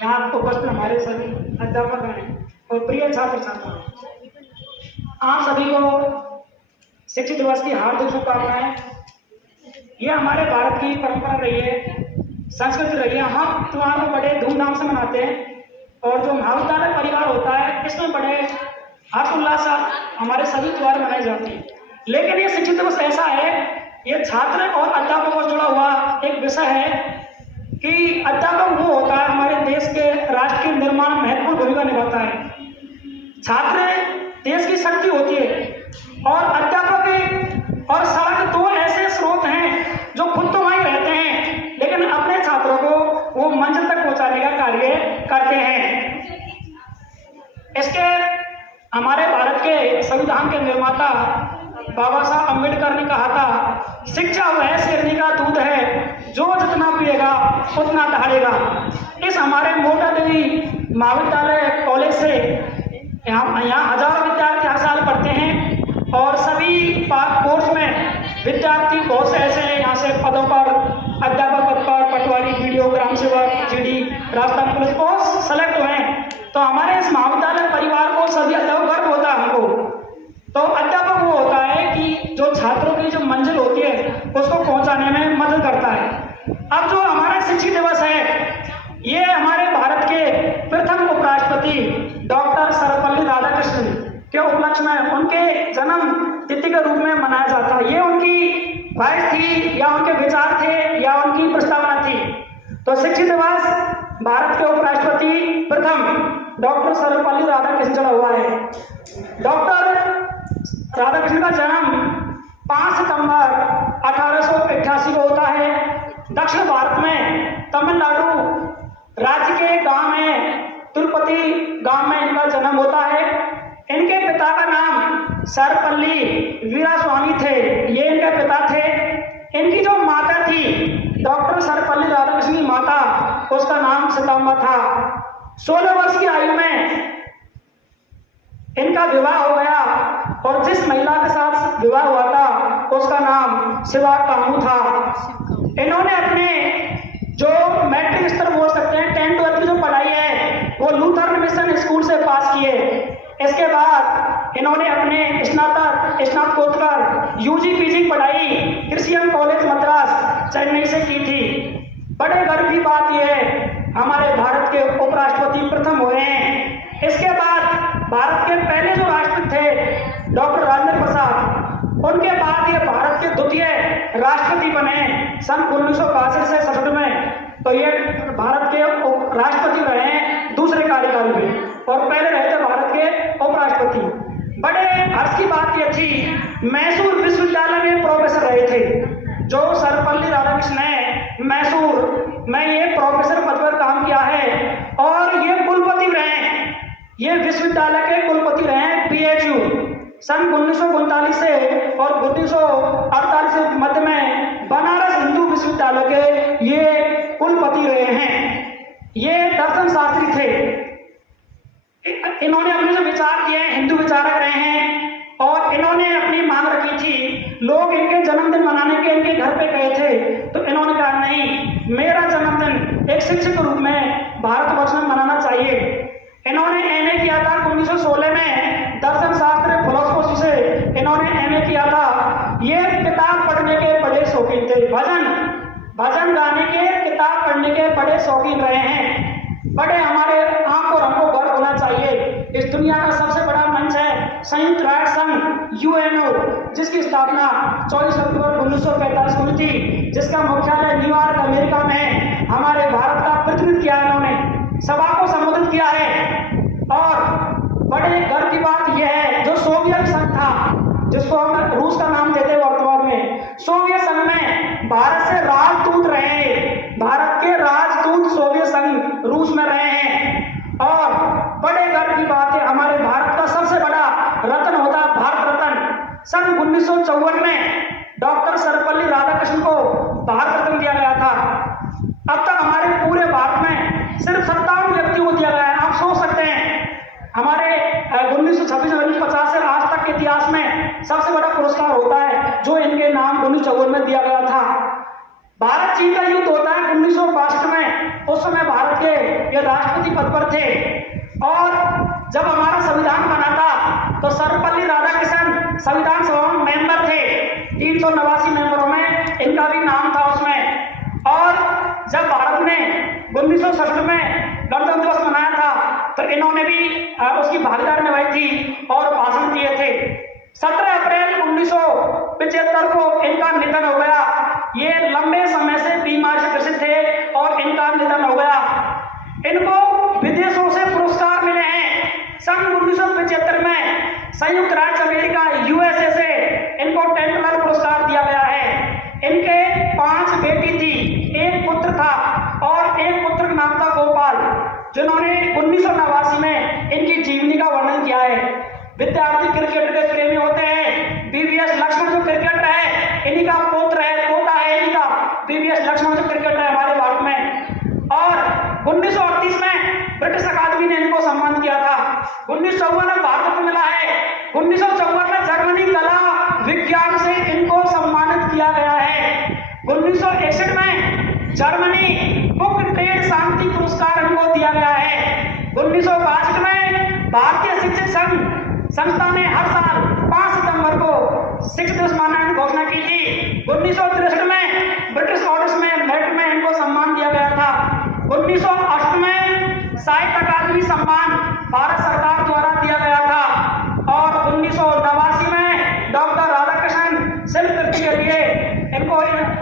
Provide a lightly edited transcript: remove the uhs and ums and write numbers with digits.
यहाँ उपस्थित हमारे सभी अध्यापक हैं और प्रिय छात्र छात्रा, आप सभी को शिक्षक दिवस की हार्दिक शुभकामनाएं। ये हमारे भारत की परंपरा रही है, संस्कृति रही है। हम त्योहार को बड़े धूमधाम से मनाते हैं और जो महाविद्यालय परिवार होता है इसमें बड़े हर्षोल्लास से हमारे सभी त्योहार मनाए जाते हैं। लेकिन ये शिक्षक दिवस ऐसा है, ये छात्र और अध्यापकों से जुड़ा हुआ एक विषय है कि अध्यापक वो होता है हमारे देश के राष्ट्र के निर्माण में महत्वपूर्ण भूमिका निभाता है। छात्र देश की शक्ति होती है और अध्यापक और सड़क दो ऐसे स्रोत हैं जो खुद तो वहीं रहते हैं लेकिन अपने छात्रों को वो मंजिल तक पहुंचाने का कार्य करते हैं। इसके हमारे भारत के संविधान के निर्माता बाबा साहब अम्बेडकर ने कहा था, शिक्षा वह शेरनी का दूध है जो जितना पिएगा उतना दहाड़ेगा। इस हमारे मोटा देवी महाविद्यालय कॉलेज से यहाँ हजारों विद्यार्थी हर साल पढ़ते हैं और सभी कोर्स में विद्यार्थी बहुत से ऐसे हैं यहाँ से पदों पर, अध्यापक पद पर, पटवारी, वीडियो, ग्राम सेवक, जीडी, राजस्थान पुलिस बहुत सेलेक्ट हुए हैं। तो हमारे इस महाविद्यालय परिवार को सभी अध्यापक गर्व होता है हमको। तो अध्यापक वो होता है कि जो छात्रों की जो मंजिल होती है उसको पहुंचाने में मदद करता है। अब जो हमारा शिक्षक दिवस है ये हमारे भारत के प्रथम उपराष्ट्रपति डॉक्टर सर्वपल्ली राधाकृष्णन के उपलक्ष्य में उनके जन्म तिथि के रूप में मनाया जाता है। ये उनकी ख्वाहिश थी या उनके विचार थे या उनकी प्रस्तावना थी। तो शिक्षक दिवस भारत के उपराष्ट्रपति प्रथम डॉक्टर सर्वपल्ली राधाकृष्णन जुड़ा हुआ है। डॉक्टर राधाकृष्णन का जन्म 5 सितंबर 1888 को होता है। दक्षिण भारत में तमिलनाडु राज्य के गांव में तिरुपति गांव में इनका जन्म होता है। इनके पिता का नाम सर्वपल्ली वीरास्वामी थे, ये इनके पिता थे। इनकी जो माता थी डॉक्टर सर्वपल्ली राधाकृष्णन की माता, उसका नाम सीताम्बा था। 16 वर्ष की आयु में इनका विवाह हो गया और जिस महिला के साथ विवाह हुआ था उसका नाम शिवा कामू था। इन्होंने अपने जो मैट्रिक स्तर बोल सकते हैं 10-12 की जो पढ़ाई है वो लूथरन मिशन स्कूल से पास किए। इसके बाद इन्होंने अपने स्नातकोत्तर यूजी पीजी पढ़ाई क्रिश्चियन कॉलेज मद्रास चेन्नई से की थी। बड़े गर्व की बात यह है हमारे भारत के उपराष्ट्रपति प्रथम हुए हैं। इसके बाद भारत के पहले जो राष्ट्रपति थे डॉक्टर राजेंद्र प्रसाद, उनके बाद ये भारत के द्वितीय राष्ट्रपति बने सन 1962 से 67 में। तो ये भारत के राष्ट्रपति रहे हैं दूसरे कार्यकाल में और पहले रहे थे भारत के उपराष्ट्रपति। बड़े हर्ष की बात ये थी, मैसूर विश्वविद्यालय में प्रोफेसर रहे थे। जो सर्वपल्ली राधाकृष्णन ने मैसूर में ये प्रोफेसर पद पर काम किया है और ये कुलपति रहे हैं, ये विश्वविद्यालय के कुलपति रहे हैं PHU सन 1939 से और 1948 के मध्य में बनारस हिंदू विश्वविद्यालय के ये कुलपति रहे हैं। ये दर्शन शास्त्री थे। इन्होंने अपने जो विचार दिए हिंदू विचारक रहे हैं और इन्होंने अपनी मांग रखी थी। लोग इनके जन्मदिन मनाने के इनके घर पे गए थे तो इन्होंने कहा नहीं, मेरा जन्मदिन एक शिक्षक के रूप में भारतवर्ष में मनाना चाहिए। इन्होंने MA किया था 1916 में दर्शन शास्त्र फिलोसफी से इन्होंने MA किया था। ये किताब पढ़ने के बड़े शौकीन थे, भजन गाने के, किताब पढ़ने के बड़े शौकीन रहे हैं। बड़े हमारे आंख और हमको गर्व होना चाहिए। इस दुनिया का सबसे बड़ा मंच है संयुक्त राष्ट्र संघ UNO, जिसकी स्थापना 24 अक्टूबर 1945 को हुई थी, जिसका मुख्यालय न्यूयॉर्क अमेरिका में है। हमारे भारत का प्रतिनिधित्व किया इन्होंने, सभा को संबोधित किया है। और बड़े गर्व की बात यह है जो सोवियत संघ था, जिसको हम रूस का नाम देते हैं वर्तमान में, सोवियत संघ में भारत से राजदूत रहे। भारत के राजदूत सोवियत संघ रूस में रहे हैं। और बड़े गर्व की बात है हमारे भारत का सबसे बड़ा रत्न होता है भारत रत्न। सन 1954 में डॉक्टर सर्वपल्ली राधाकृष्णन को भारत रत्न दिया गया था। अब तक हमारे पूरे भारत में सिर्फ 57 व्यक्तियों को दिया गया है। आप सोच सकते हैं हमारे 1926-1950 से आज तक के इतिहास में सबसे बड़ा पुरस्कार होता है जो इनके नाम 1954 में दिया गया था। भारत चीन का युद्ध होता है 1962 में। उस समय भारत के ये राष्ट्रपति पद पर थे और जब हमारा संविधान बना था तो सर्वपल्ली राधाकृष्णन संविधान सभा में मेंबर थे। 389 मेंबरों में इनका भी नाम था उसमें। और जब भारत ने 1967 में गणतंत्र दिवस मनाया था तो इन्होंने भी उसकी भागीदारी निभाई थी और भाषण दिए थे। 17 अप्रैल 1975 को इनका निधन हो गया। ये लंबे समय से बीमार से ग्रसित थे और इनका निधन हो गया। इनको विदेशों से पुरस्कार मिले हैं। सन 1975 में संयुक्त राज्य अमेरिका यूएसए से इनको टेंटलर पुरस्कार दिया गया है। इनके 5 बेटी थी, एक पुत्र था और एक पुत्र का नाम था गोपाल, जिन्होंने 1989 में इनकी जीवनी का वर्णन किया है। विद्यार्थी क्रिकेट के प्रेमी होते हैं। बीवीएस लक्ष्मण जो क्रिकेटर है इन्हीं का पोता है इन्हीं का बीवीएस लक्ष्मण जो क्रिकेटर है हमारे भारत में। और 1938 में ब्रिटिश अकादमी ने इनको सम्मान किया था। 1954 में भारत को मिला है। 1954 में जर्मनी कला विज्ञान से इनको सम्मानित किया गया है। 1961 में जर्मनी बुक ट्रेड शांति पुरस्कार इनको दिया गया है। 1962 में भारतीय शिक्षक संघ संस्था ने हर साल 5 सितंबर को शिक्षक दिवस मनाने की घोषणा की थी। 1963 में ब्रिटिश ऑर्डर्स में मेरिट में इनको सम्मान दिया गया था। 1908 में साहित्य अकादमी सम्मान भारत सरकार द्वारा दिया गया था। और 1989 में डॉक्टर राधाकृष्णन शिल्प कृति के लिए इनको